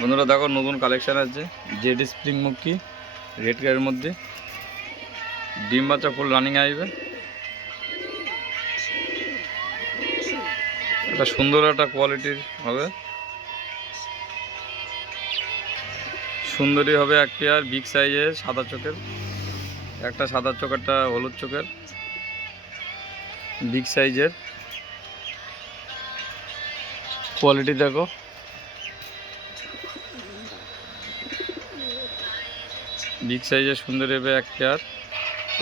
বন্ধুরা দেখো নতুন কালেকশন আছে জেড স্প্রিং মুক্কি রেড কালারের মধ্যে ডিম বাচ্চা ফুল রানিং আসবে। এটা সুন্দর একটা কোয়ালিটির হবে, সুন্দরী হবে এক পেয়ার বিগ সাইজের সাদা চোখের, একটা সাদা চোখ একটা হলুদ চোখের বিগ সাইজের কোয়ালিটি দেখো। বিগ সাইজের সুন্দর হবে এক পেয়ার।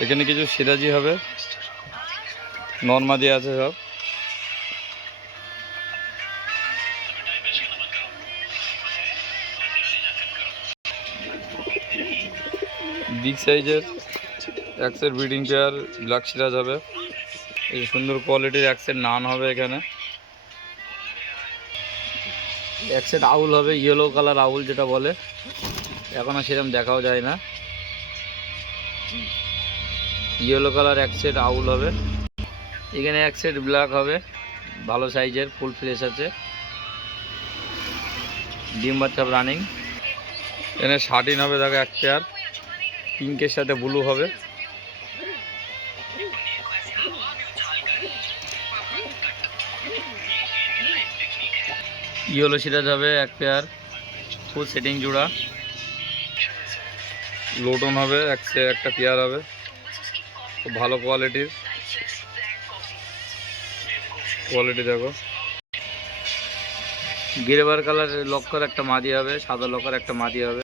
এখানে কিছু সিরাজি হবে, নর্মাদি আছে সব। বিগ সাইজের এক set breeding pair black Siraj হবে। এই সুন্দর কোয়ালিটির এক সেট নান হবে। এখানে এক সেট আউল হবে, ইয়েলো কালার আউল যেটা বলে, এখন আর সেরকম দেখাও যায় না। ইয়েলো কালার এক সেট আউল হবে। এখানে এক সেট ব্ল্যাক হবে, ভালো সাইজের ফুল ফ্রেশ আছে, ডিম বাচ্চা রানিং। এখানে শার্টিন হবে দেখো এক পেয়ার, পিঙ্কের সাথে ব্লু হবে। ইয়েলো সিরাজ হবে এক পেয়ার, ফুল সেটিং জোড়া। লোটন হবে একটা পেয়ার হবে, খুব ভালো কোয়ালিটির। কোয়ালিটি দেখো। গিরেবার কালার লক্কর একটা মাদি হবে, সাদা লক্কর একটা মাদি হবে।